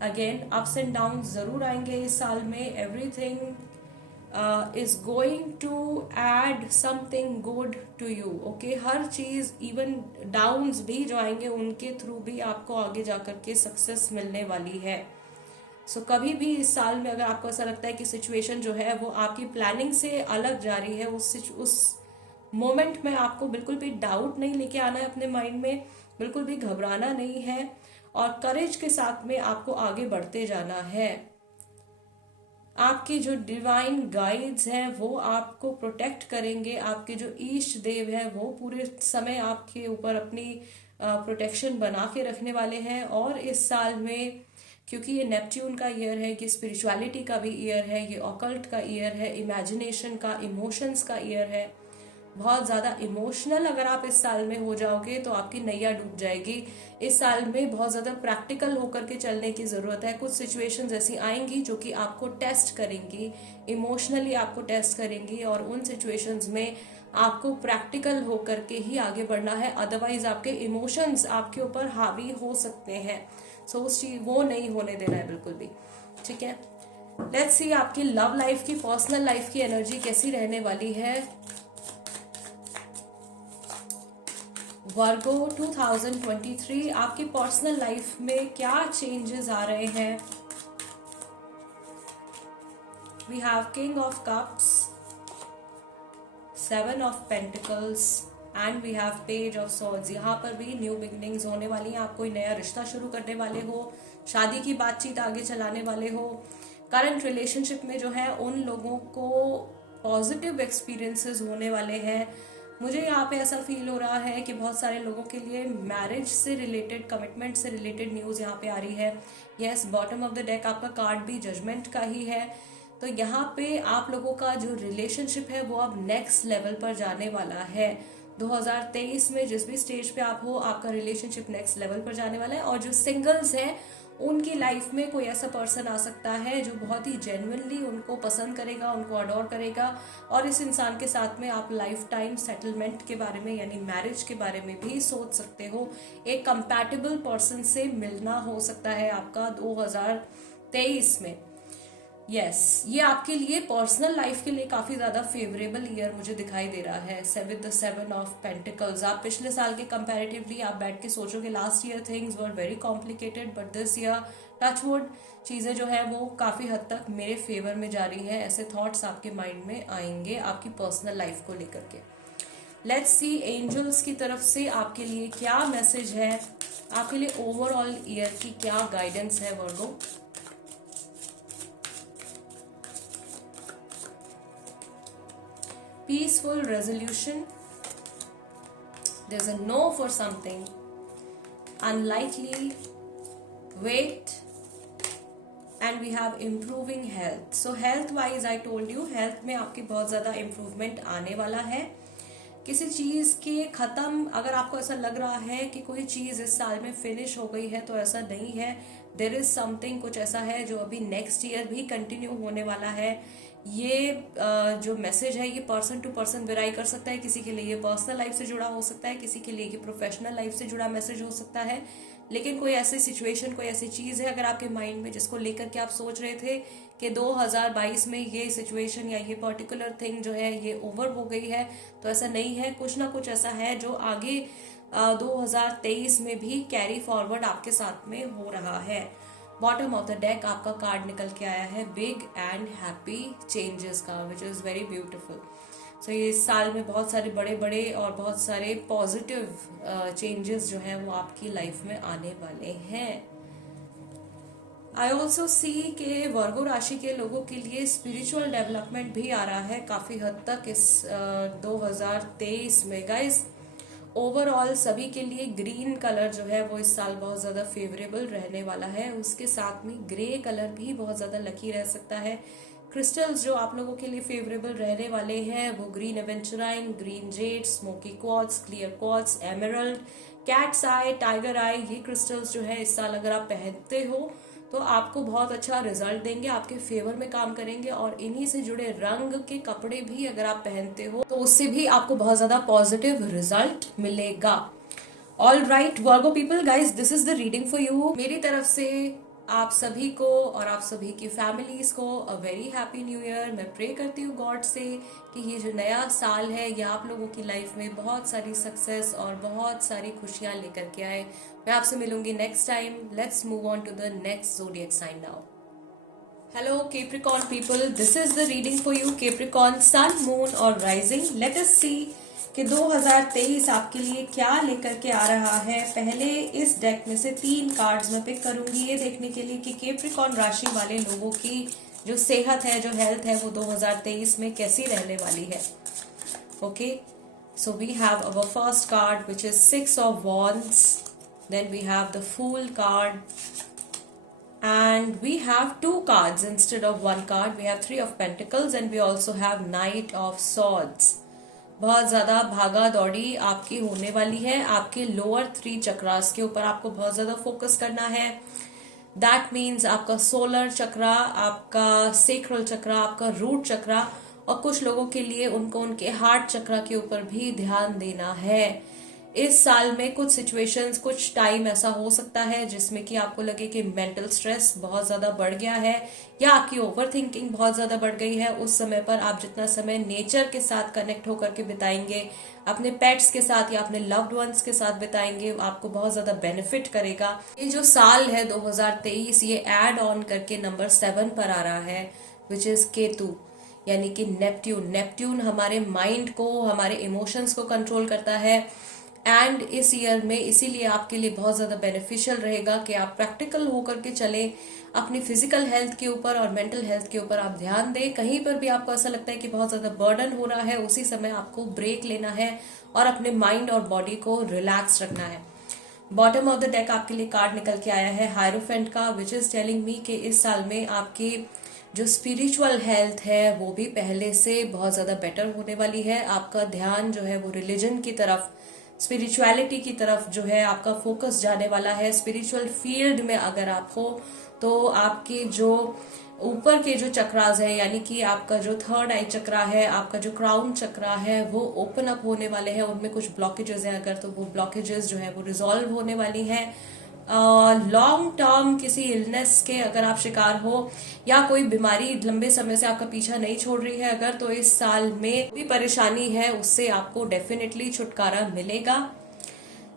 Again, ups and downs जरूर आएंगे इस साल में. Everything is going to add something good to you. Okay, हर चीज, इवन डाउन्स भी जो आएंगे उनके थ्रू भी आपको आगे जाकर के सक्सेस मिलने वाली है. सो कभी भी इस साल में अगर आपको ऐसा लगता है कि सिचुएशन जो है वो आपकी प्लानिंग से अलग जा रही है, उस मोमेंट में आपको बिल्कुल भी डाउट नहीं लेके आना है अपने माइंड में, बिल्कुल भी घबराना नहीं है, और करेज के साथ में आपको आगे बढ़ते जाना है. आपके जो डिवाइन गाइड्स हैं वो आपको प्रोटेक्ट करेंगे. आपके जो ईष्ट देव है वो पूरे समय आपके ऊपर अपनी प्रोटेक्शन बना के रखने वाले हैं. और इस साल में क्योंकि ये नेपच्यून का ईयर है, ये स्पिरिचुअलिटी का भी ईयर है, ये ऑकल्ट का ईयर है, इमेजिनेशन का, इमोशंस का ईयर है. बहुत ज़्यादा इमोशनल अगर आप इस साल में हो जाओगे तो आपकी नैया डूब जाएगी. इस साल में बहुत ज़्यादा प्रैक्टिकल होकर के चलने की ज़रूरत है. कुछ सिचुएशंस ऐसी आएंगी जो कि आपको टेस्ट करेंगी, इमोशनली आपको टेस्ट करेंगी, और उन सिचुएशंस में आपको प्रैक्टिकल होकर के ही आगे बढ़ना है. अदरवाइज आपके इमोशंस आपके ऊपर हावी हो सकते हैं. सो उस चीज वो नहीं होने देना है बिल्कुल भी. ठीक है. लेट्स सी आपकी लव लाइफ की, पर्सनल लाइफ की एनर्जी कैसी रहने वाली है. वर्गो 2023 आपकी पर्सनल लाइफ में क्या चेंजेस आ रहे हैं. We have king of cups, 7 of pentacles and we have page of swords. यहाँ पर भी न्यू बिगनिंग्स होने वाली हैं. आप कोई नया रिश्ता शुरू करने वाले हो, शादी की बातचीत आगे चलाने वाले हो. करंट रिलेशनशिप में जो है उन लोगों को पॉजिटिव एक्सपीरियंसेस होने वाले हैं. मुझे यहाँ पे ऐसा फील हो रहा है कि बहुत सारे लोगों के लिए मैरिज से रिलेटेड, कमिटमेंट से रिलेटेड न्यूज़ यहाँ पे आ रही है. Yes, bottom of the deck आपका कार्ड भी जजमेंट का ही है. तो यहाँ पे आप लोगों का जो रिलेशनशिप है वो अब नेक्स्ट लेवल पर जाने वाला है. 2023 में जिस भी स्टेज पे आप हो, आपका रिलेशनशिप नेक्स्ट लेवल पर जाने वाला है. और जो सिंगल्स हैं उनकी लाइफ में कोई ऐसा पर्सन आ सकता है जो बहुत ही जेन्युइनली उनको पसंद करेगा, उनको अडोर करेगा, और इस इंसान के साथ में आप लाइफ टाइम सेटलमेंट के बारे में यानी मैरिज के बारे में भी सोच सकते हो. एक कंपैटिबल पर्सन से मिलना हो सकता है आपका 2023 में. यस, ये आपके लिए पर्सनल लाइफ के लिए काफी ज्यादा फेवरेबल ईयर मुझे दिखाई दे रहा है. विद द 7 ऑफ पेंटिकल्स, आप पिछले साल के कंपैरेटिवली आप बैठ के सोचोगे last year things were very complicated, but this year touchwood चीजें जो है वो काफी हद तक मेरे फेवर में जा रही है. ऐसे थॉट्स आपके माइंड में आएंगे आपकी पर्सनल लाइफ को लेकर के. लेट्स सी एंजल्स की तरफ से आपके लिए क्या मैसेज है, आपके लिए ओवरऑल ईयर की क्या गाइडेंस है Virgo. Peaceful resolution, there's a no for something, unlikely, wait, and we have improving health. So health wise I told you, health में आपकी बहुत ज़्यादा improvement आने वाला है। किसी चीज़ के ख़त्म, अगर आपको ऐसा लग रहा है कि कोई चीज़ इस साल में फिनिश हो गई है, तो ऐसा नहीं है। देर इज़ समथिंग, कुछ ऐसा है जो अभी नेक्स्ट ईयर भी कंटिन्यू होने वाला है। ये जो मैसेज है ये पर्सन टू पर्सन वेराई कर सकता है। किसी के लिए ये पर्सनल लाइफ से जुड़ा हो सकता है, किसी के लिए ये प्रोफेशनल लाइफ से जुड़ा मैसेज हो सकता है। लेकिन कोई ऐसी सिचुएशन, कोई ऐसी चीज़ है अगर आपके माइंड में जिसको लेकर के आप सोच रहे थे कि 2022 में ये सिचुएशन या ये पर्टिकुलर थिंग जो है ये ओवर हो गई है, तो ऐसा नहीं है। कुछ ना कुछ ऐसा है जो आगे 2023 में भी कैरी फॉरवर्ड आपके साथ में हो रहा है। बॉटम ऑफ द डेक आपका कार्ड निकल के आया है बिग एंड हैप्पी चेंजेस का, विच इज़ वेरी ब्यूटिफुल। सो ये इस साल में बहुत सारे बड़े बड़े और बहुत सारे पॉजिटिव चेंजेस जो हैं वो आपकी लाइफ में आने वाले हैं। आई ऑल्सो सी के वर्गो राशि के लोगों के लिए स्पिरिचुअल डेवलपमेंट भी आ रहा है काफ़ी हद तक इस 2023 में। गाइस ओवरऑल सभी के लिए ग्रीन कलर जो है वो इस साल बहुत ज़्यादा फेवरेबल रहने वाला है। उसके साथ में ग्रे कलर भी बहुत ज़्यादा लकी रह सकता है। क्रिस्टल्स जो आप लोगों के लिए फेवरेबल रहने वाले हैं वो green aventurine, green jade, smoky quartz, clear quartz, emerald, cat's eye, tiger eye, ये क्रिस्टल्स जो है इस साल अगर आप पहनते हो तो आपको बहुत अच्छा रिजल्ट देंगे, आपके फेवर में काम करेंगे। और इन्हीं से जुड़े रंग के कपड़े भी अगर आप पहनते हो तो उससे भी आपको बहुत ज्यादा पॉजिटिव रिजल्ट मिलेगा। All right Virgo people, guys this is the reading for you. मेरी तरफ से आप सभी को और आप सभी की फैमिलीज को a very happy new year. मैं प्रे करती हूँ गॉड से कि ये जो नया साल है ये आप लोगों की लाइफ में बहुत सारी सक्सेस और बहुत सारी खुशियां लेकर के आए। मैं आपसे मिलूंगी next time. Let's move on to the next zodiac sign now. Hello Capricorn people, this is the reading for you. Capricorn sun, moon और राइजिंग। लेट अस सी कि 2023 आपके लिए क्या लेकर के आ रहा है। पहले इस डेक में से 3 कार्ड्स मैं पिक करूंगी ये देखने के लिए कि कैप्रिकॉर्न राशि वाले लोगों की जो सेहत है, जो हेल्थ है, वो 2023 में कैसी रहने वाली है। Okay, so we have our first card which is 6 of wands, then we have the fool card and we have 2 cards instead of 1 card. We have 3 of pentacles and we also have Knight of Swords. बहुत ज्यादा भागा दौड़ी आपकी होने वाली है। आपके लोअर 3 चक्रास के ऊपर आपको बहुत ज्यादा फोकस करना है। दैट मीन्स आपका सोलर चक्रा, आपका सेक्रल चक्रा, आपका रूट चक्रा, और कुछ लोगों के लिए उनको उनके हार्ट चक्रा के ऊपर भी ध्यान देना है। इस साल में कुछ सिचुएशंस, कुछ टाइम ऐसा हो सकता है जिसमें कि आपको लगे कि मेंटल स्ट्रेस बहुत ज्यादा बढ़ गया है या आपकी ओवर थिंकिंग बहुत ज्यादा बढ़ गई है। उस समय पर आप जितना समय नेचर के साथ कनेक्ट होकर के बिताएंगे, अपने पेट्स के साथ या अपने लव्ड वंस के साथ बिताएंगे, आपको बहुत ज्यादा बेनिफिट करेगा। ये जो साल है 2023 ये एड ऑन करके नंबर 7 पर आ रहा है विच इज केतु, यानी कि नेपट्यून। नेपट्यून हमारे माइंड को, हमारे इमोशंस को कंट्रोल करता है। एंड इस ईयर में इसीलिए आपके लिए बहुत ज्यादा बेनिफिशियल रहेगा कि आप प्रैक्टिकल होकर के चले, अपनी फिजिकल हेल्थ के ऊपर और मेंटल हेल्थ के ऊपर आप ध्यान दें। कहीं पर भी आपको ऐसा लगता है कि बहुत ज्यादा बर्डन हो रहा है, उसी समय आपको ब्रेक लेना है और अपने माइंड और बॉडी को रिलैक्स रखना है। बॉटम ऑफ द डेक आपके लिए कार्ड निकल के आया है हायरोफेंट का, विच इज टेलिंग मी कि इस साल में आपकी जो स्पिरिचुअल हेल्थ है वो भी पहले से बहुत ज्यादा बेटर होने वाली है। आपका ध्यान जो है वो रिलीजन की तरफ, स्पिरिचुअलिटी की तरफ जो है आपका फोकस जाने वाला है। स्पिरिचुअल फील्ड में अगर आप हो तो आपके जो ऊपर के जो चक्रास है, यानी कि आपका जो थर्ड आई चक्रा है, आपका जो क्राउन चक्रा है, वो ओपन अप होने वाले हैं। उनमें कुछ ब्लॉकेजेस हैं अगर, तो वो ब्लॉकेजेस जो है वो रिजॉल्व होने वाली हैं। लॉन्ग टर्म किसी इलनेस के अगर आप शिकार हो या कोई बीमारी लंबे समय से आपका पीछा नहीं छोड़ रही है अगर, तो इस साल में भी परेशानी है उससे आपको डेफिनेटली छुटकारा मिलेगा।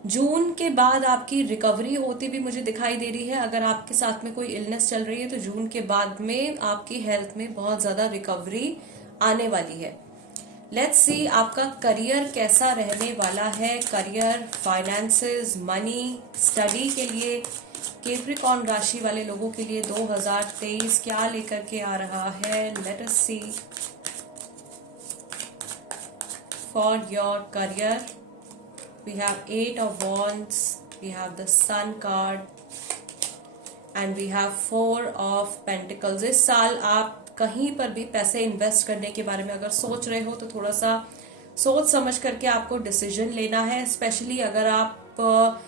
जून के बाद आपकी रिकवरी होती भी मुझे दिखाई दे रही है। अगर आपके साथ में कोई इलनेस चल रही है तो जून के बाद में आपकी हेल्थ में बहुत ज्यादा रिकवरी आने वाली है। लेट्स सी आपका करियर कैसा रहने वाला है। करियर, फाइनेंसेस, मनी, स्टडी के लिए कैप्रिकॉर्न राशि वाले लोगों के लिए 2023 क्या लेकर के आ रहा है। Let us see for your career. We have 8 of wands, we have the sun card and we have 4 of pentacles। इस साल आप कहीं पर भी पैसे इन्वेस्ट करने के बारे में अगर सोच रहे हो तो थोड़ा सा सोच समझ करके आपको डिसीजन लेना है। स्पेशली अगर आप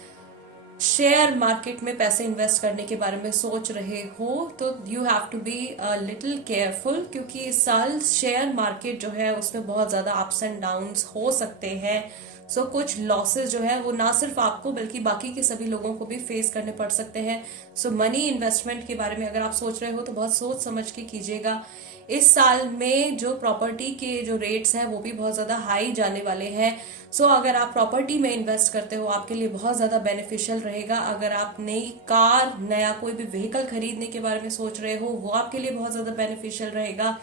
शेयर मार्केट में पैसे इन्वेस्ट करने के बारे में सोच रहे हो तो you have to be little careful, क्योंकि इस साल शेयर मार्केट जो है उसमें बहुत ज्यादा अप्स एंड डाउन्स हो सकते हैं। सो कुछ लॉसेस जो है वो ना सिर्फ आपको बल्कि बाकी के सभी लोगों को भी फेस करने पड़ सकते हैं। सो मनी इन्वेस्टमेंट के बारे में अगर आप सोच रहे हो तो बहुत सोच समझ के कीजिएगा। इस साल में जो प्रॉपर्टी के जो रेट्स हैं वो भी बहुत ज्यादा हाई जाने वाले हैं। सो अगर आप प्रॉपर्टी में इन्वेस्ट करते हो आपके लिए बहुत ज्यादा बेनिफिशियल रहेगा। अगर आप नई कार, नया कोई भी व्हीकल खरीदने के बारे में सोच रहे हो वो आपके लिए बहुत ज्यादा बेनिफिशियल रहेगा।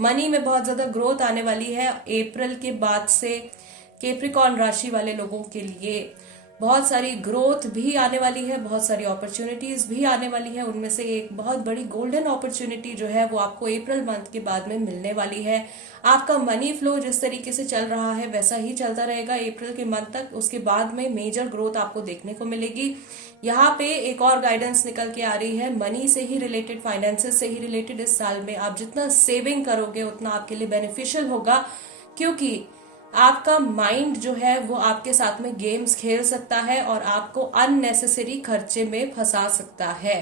मनी में बहुत ज्यादा ग्रोथ आने वाली है अप्रैल के बाद से। कैप्रिकॉर्न राशि वाले लोगों के लिए बहुत सारी ग्रोथ भी आने वाली है, बहुत सारी अपॉर्चुनिटीज भी आने वाली है। उनमें से एक बहुत बड़ी गोल्डन अपॉर्चुनिटी जो है वो आपको अप्रैल मंथ के बाद में मिलने वाली है। आपका मनी फ्लो जिस तरीके से चल रहा है वैसा ही चलता रहेगा अप्रैल के मंथ तक। उसके बाद में मेजर ग्रोथ आपको देखने को मिलेगी। यहाँ पे एक और गाइडेंस निकल के आ रही है, मनी से ही रिलेटेड, फाइनेंसेस से ही रिलेटेड। इस साल में आप जितना सेविंग करोगे उतना आपके लिए बेनिफिशियल होगा, क्योंकि आपका माइंड जो है वो आपके साथ में गेम्स खेल सकता है और आपको अननेसेसरी खर्चे में फंसा सकता है।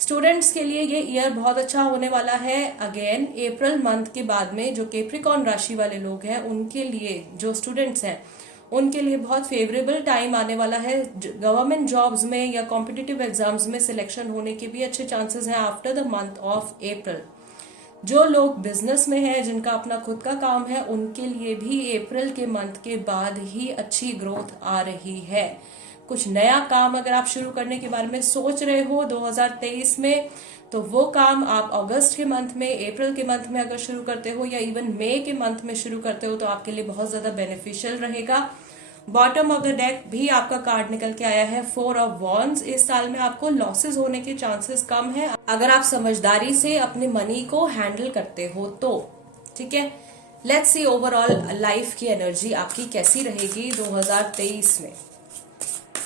स्टूडेंट्स के लिए ये ईयर बहुत अच्छा होने वाला है। अगेन अप्रैल मंथ के बाद में जो कैप्रिकॉर्न राशि वाले लोग हैं उनके लिए, जो स्टूडेंट्स हैं उनके लिए बहुत फेवरेबल टाइम आने वाला है। गवर्नमेंट जॉब्स में या कॉम्पिटिटिव एग्जाम्स में सिलेक्शन होने के भी अच्छे चांसेस हैं after the month of April. जो लोग बिजनेस में हैं, जिनका अपना खुद का काम है, उनके लिए भी अप्रैल के मंथ के बाद ही अच्छी ग्रोथ आ रही है। कुछ नया काम अगर आप शुरू करने के बारे में सोच रहे हो 2023 में, तो वो काम आप अगस्त के मंथ में, अप्रैल के मंथ में अगर शुरू करते हो या इवन मई के मंथ में शुरू करते हो तो आपके लिए बहुत ज्यादा बेनिफिशियल रहेगा। बॉटम ऑफ द डेक भी आपका कार्ड निकल के आया है 4 of wands। इस साल में आपको लॉसेस होने के चांसेस कम है अगर आप समझदारी से अपने मनी को हैंडल करते हो तो। ठीक है, लेट्स सी ओवरऑल लाइफ की एनर्जी आपकी कैसी रहेगी 2023 में।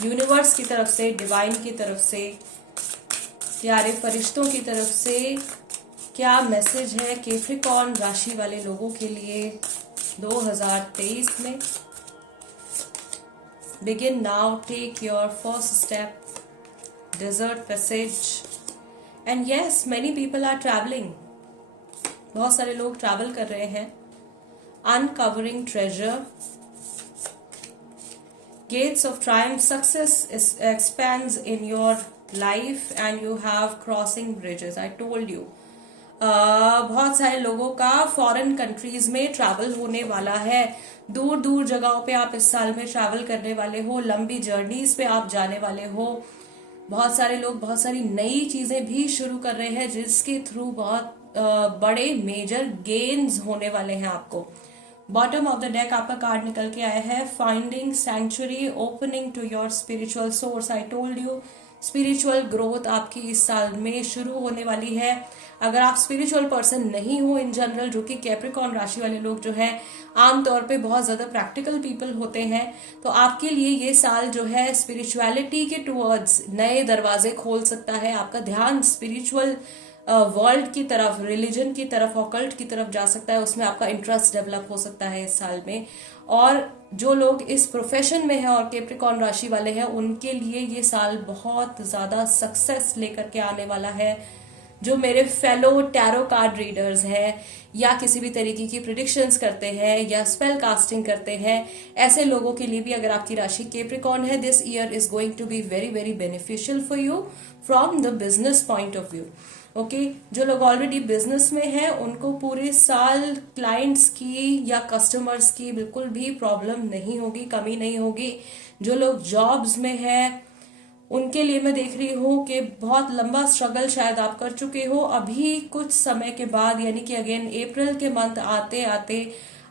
यूनिवर्स की तरफ से, डिवाइन की तरफ से, प्यारे फरिश्तों की तरफ से क्या मैसेज है कैप्रिकॉर्न राशि वाले लोगों के लिए 2023 में। Begin now, take your first step, desert passage, and yes, many people are traveling. बहुत सारे लोग ट्रैवल कर रहे हैं। Uncovering treasure, gates of triumph, success expands in your life and you have crossing bridges. I told you. बहुत सारे लोगों का फॉरेन कंट्रीज में ट्रैवल होने वाला है। दूर दूर जगहों पे आप इस साल में ट्रैवल करने वाले हो, लंबी जर्नीज पे आप जाने वाले हो। बहुत सारे लोग बहुत सारी नई चीजें भी शुरू कर रहे हैं जिसके थ्रू बहुत बड़े मेजर गेन्स होने वाले हैं आपको। बॉटम ऑफ द डेक आपका कार्ड निकल के आया है finding sanctuary, opening to your spiritual source. I told you, spiritual growth आपकी इस साल में शुरू होने वाली है। अगर आप स्पिरिचुअल पर्सन नहीं हो इन जनरल, जो कि कैप्रिकॉर्न राशि वाले लोग जो है आमतौर पे बहुत ज्यादा प्रैक्टिकल पीपल होते हैं, तो आपके लिए ये साल जो है स्पिरिचुअलिटी के टुवर्ड्स नए दरवाजे खोल सकता है। आपका ध्यान स्पिरिचुअल वर्ल्ड की तरफ, रिलीजन की तरफ, ऑकल्ट की तरफ जा सकता है। उसमें आपका इंटरेस्ट डेवलप हो सकता है इस साल में। और जो लोग इस प्रोफेशन में हैं और कैप्रिकॉर्न राशि वाले हैं, उनके लिए ये साल बहुत ज्यादा सक्सेस लेकर के आने वाला है। जो मेरे फेलो टैरो कार्ड रीडर्स हैं या किसी भी तरीके की प्रिडिक्शंस करते हैं या स्पेल कास्टिंग करते हैं, ऐसे लोगों के लिए भी अगर आपकी राशि कैप्रिकॉर्न है, this year is going to be very very beneficial for you from the business point of view. Okay, जो लोग ऑलरेडी बिजनेस में हैं उनको पूरे साल क्लाइंट्स की या कस्टमर्स की बिल्कुल भी प्रॉब्लम नहीं होगी, कमी नहीं होगी। जो लोग जॉब्स में हैं उनके लिए मैं देख रही हूँ कि बहुत लंबा स्ट्रगल शायद आप कर चुके हो। अभी कुछ समय के बाद, यानी कि अगेन अप्रैल के मंथ आते आते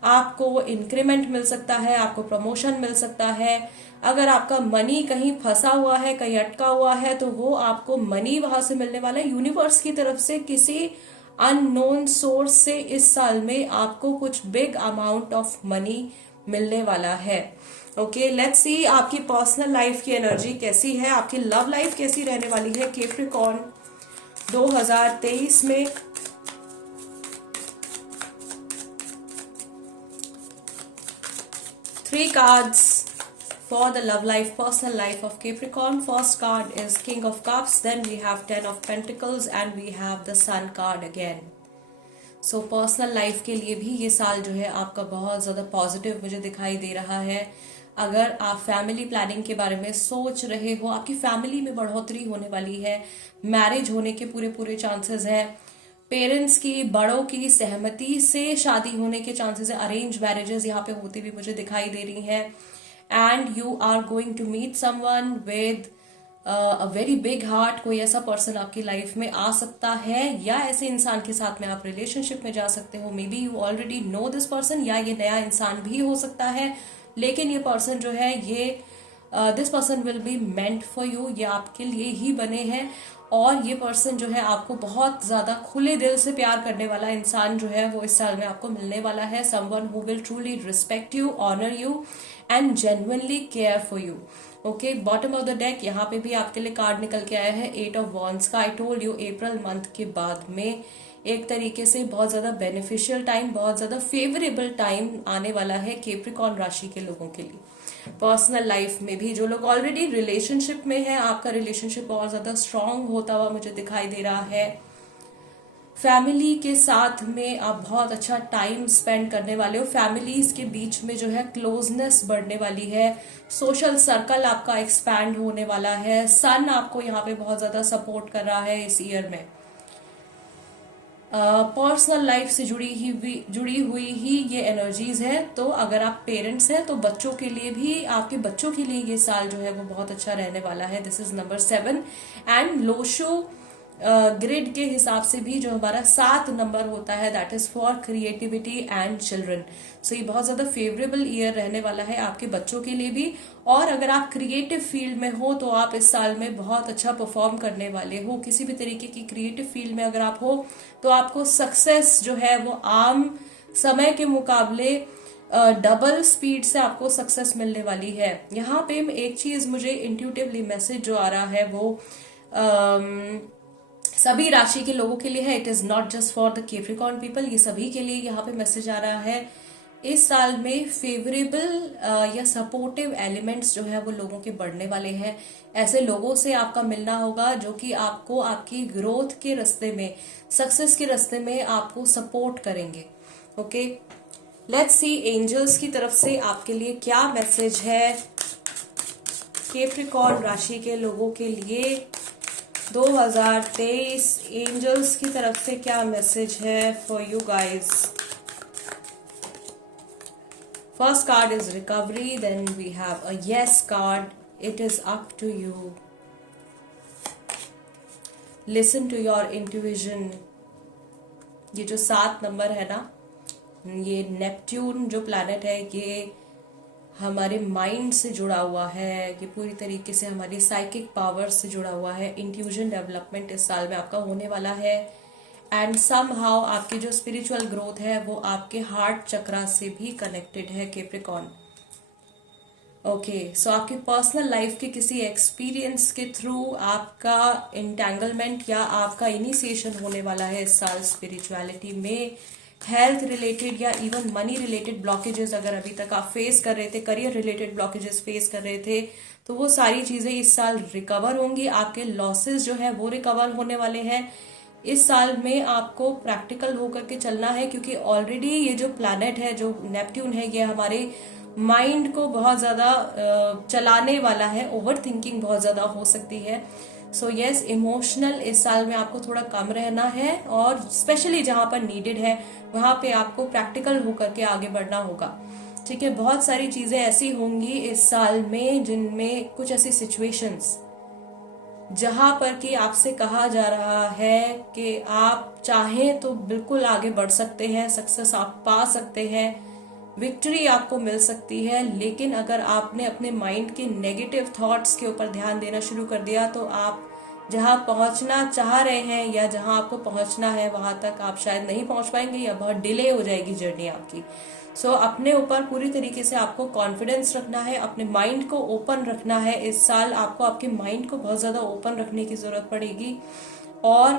आपको इंक्रीमेंट मिल सकता है, आपको प्रमोशन मिल सकता है। अगर आपका मनी कहीं फंसा हुआ है, कहीं अटका हुआ है, तो वो आपको मनी वहां से मिलने वाला है। यूनिवर्स की तरफ से किसी अननोन सोर्स से इस साल में आपको कुछ बिग अमाउंट ऑफ मनी मिलने वाला है। ओके, लेट्स सी आपकी पर्सनल लाइफ की एनर्जी कैसी है, आपकी लव लाइफ कैसी रहने वाली है कैप्रिकॉर्न 2023 में। Three cards for the love life, personal life of Capricorn. First card is King of Cups, then we have Ten of Pentacles and we have the Sun card again. So personal life के लिए भी ये साल जो है आपका बहुत ज़्यादा पॉजिटिव मुझे दिखाई दे रहा है। अगर आप फैमिली प्लानिंग के बारे में सोच रहे हो, आपकी फैमिली में बढ़ोतरी होने वाली है, मैरिज होने के पूरे पूरे चांसेस हैं, पेरेंट्स की, बड़ों की सहमति से शादी होने के चांसेस है, अरेंज मैरिजेस यहाँ पे होती भी मुझे दिखाई दे रही हैं। And you are going to meet someone with a very big heart. कोई ऐसा पर्सन आपकी लाइफ में आ सकता है या ऐसे इंसान के साथ में आप रिलेशनशिप में जा सकते हो। May be you already know this person, या ये नया इंसान भी हो सकता है, लेकिन ये पर्सन जो है ये this person will be meant for you, ये आपके लिए ही बने हैं। और ये पर्सन जो है आपको बहुत ज्यादा खुले दिल से प्यार करने वाला इंसान जो है वो इस साल में आपको मिलने वाला है। Someone who will truly respect you, honour you and genuinely care for you. Okay, bottom of the deck यहाँ पे भी आपके लिए कार्ड निकल के आया है 8 ऑफ वॉन्ड्स का। आई टोल्ड यू अप्रैल मंथ के बाद में एक तरीके से बहुत ज्यादा बेनिफिशियल टाइम, बहुत ज्यादा फेवरेबल टाइम आने वाला है कैप्रिकॉर्न राशि के लोगों के लिए। पर्सनल लाइफ में भी जो लोग ऑलरेडी रिलेशनशिप में हैं, आपका रिलेशनशिप बहुत ज्यादा स्ट्रांग होता हुआ मुझे दिखाई दे रहा है। फैमिली के साथ में आप बहुत अच्छा टाइम स्पेंड करने वाले हो। फैमिलीज के बीच में जो है क्लोजनेस बढ़ने वाली है। सोशल सर्कल आपका एक्सपैंड होने वाला है। सन आपको यहाँ पे बहुत ज्यादा सपोर्ट कर रहा है इस ईयर में। पर्सनल लाइफ से जुड़ी हुई ही ये एनर्जीज है। तो अगर आप पेरेंट्स हैं तो बच्चों के लिए भी, आपके बच्चों के लिए ये साल जो है वो बहुत अच्छा रहने वाला है। This is number 7 and Lo Shu grid के हिसाब से भी जो हमारा 7 नंबर होता है that is for creativity and children. So ये बहुत ज्यादा फेवरेबल ईयर रहने वाला है आपके बच्चों के लिए भी। और अगर आप क्रिएटिव फील्ड में हो तो आप इस साल में बहुत अच्छा परफॉर्म करने वाले हो। किसी भी तरीके की क्रिएटिव फील्ड में अगर आप हो तो आपको सक्सेस जो है वो आम समय के मुकाबले डबल स्पीड से आपको सक्सेस मिलने वाली है। यहाँ पे एक चीज मुझे इंट्यूटिवली मैसेज जो आ रहा है वो सभी राशि के लोगों के लिए है। It is not just for the Capricorn people, ये सभी के लिए यहाँ पे मैसेज आ रहा है। इस साल में फेवरेबल या सपोर्टिव एलिमेंट्स जो है वो लोगों के बढ़ने वाले हैं। ऐसे लोगों से आपका मिलना होगा जो कि आपको आपकी ग्रोथ के रास्ते में, सक्सेस के रास्ते में आपको सपोर्ट करेंगे। ओके, लेट्स सी एंजल्स की तरफ से आपके लिए क्या मैसेज है कैप्रिकॉर्न राशि के लोगों के लिए 2023। एंजल्स की तरफ से क्या मैसेज है for you guys. First card is recovery, then we have a yes card, it is up to you, listen to your intuition. ये जो 7 नंबर है ना, ये नेपट्यून जो प्लैनेट है ये हमारे माइंड से जुड़ा हुआ है, ये पूरी तरीके से हमारी साइकिक पावर से जुड़ा हुआ है। इंट्यूजन डेवलपमेंट इस साल में आपका होने वाला है एंड समहाउ आपकी जो स्पिरिचुअल ग्रोथ है वो आपके हार्ट चक्रा से भी कनेक्टेड है कैप्रिकॉर्न। ओके, सो आपकी पर्सनल लाइफ के किसी एक्सपीरियंस के थ्रू आपका इंटेंगलमेंट या आपका इनिशिएशन होने वाला है इस साल स्पिरिचुअलिटी में। हेल्थ रिलेटेड या इवन मनी रिलेटेड ब्लॉकेजेस अगर अभी तक आप फेस कर रहे थे, करियर रिलेटेड ब्लॉकेजेस फेस कर रहे थे, तो वो सारी चीजें इस साल रिकवर होंगी। आपके लॉसेस जो है वो रिकवर होने वाले हैं। इस साल में आपको प्रैक्टिकल होकर के चलना है क्योंकि ऑलरेडी ये जो प्लैनेट है, जो नेपट्यून है, ये हमारे माइंड को बहुत ज्यादा चलाने वाला है। ओवर थिंकिंग बहुत ज्यादा हो सकती है। सो यस, इमोशनल इस साल में आपको थोड़ा कम रहना है और स्पेशली जहां पर नीडेड है वहां पे आपको प्रैक्टिकल होकर के आगे बढ़ना होगा। ठीक है, बहुत सारी चीजें ऐसी होंगी इस साल में जिनमें कुछ ऐसी सिचुएशंस जहां पर कि आपसे कहा जा रहा है कि आप चाहें तो बिल्कुल आगे बढ़ सकते हैं, सक्सेस आप पा सकते हैं, विक्ट्री आपको मिल सकती है। लेकिन अगर आपने अपने माइंड के नेगेटिव थॉट्स के ऊपर ध्यान देना शुरू कर दिया तो आप जहां पहुंचना चाह रहे हैं या जहां आपको पहुंचना है वहां तक आप शायद नहीं पहुंच पाएंगे या बहुत डिले हो जाएगी जर्नी आपकी। सो अपने ऊपर पूरी तरीके से आपको कॉन्फिडेंस रखना है, अपने माइंड को ओपन रखना है। इस साल आपको आपके माइंड को बहुत ज्यादा ओपन रखने की जरूरत पड़ेगी। और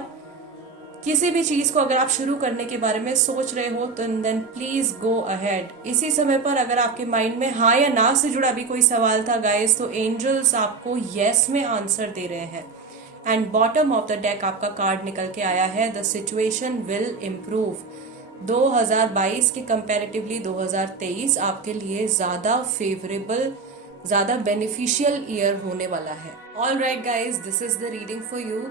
किसी भी चीज को अगर आप शुरू करने के बारे में सोच रहे हो तो देन प्लीज गो अहेड। इसी समय पर अगर आपके माइंड में हाँ या ना से जुड़ा भी कोई सवाल था गाइस, तो एंजल्स आपको यस में आंसर दे रहे हैं। And bottom of the deck आपका कार्ड निकल के आया है द सिचुएशन विल इम्प्रूव। 2022 के कंपैरेटिवली 2023 आपके लिए ज्यादा फेवरेबल, ज्यादा बेनिफिशियल ईयर होने वाला है। All right guys, this is the reading for you.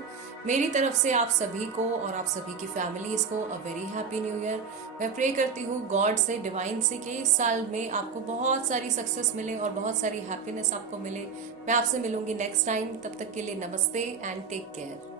मेरी तरफ से आप सभी को और आप सभी की फैमिलीज को a very happy new year. मैं प्रे करती हूँ गॉड से, डिवाइन से, कि इस साल में आपको बहुत सारी सक्सेस मिले और बहुत सारी हैप्पीनेस आपको मिले। मैं आपसे मिलूंगी नेक्स्ट टाइम, तब तक के लिए नमस्ते एंड टेक केयर।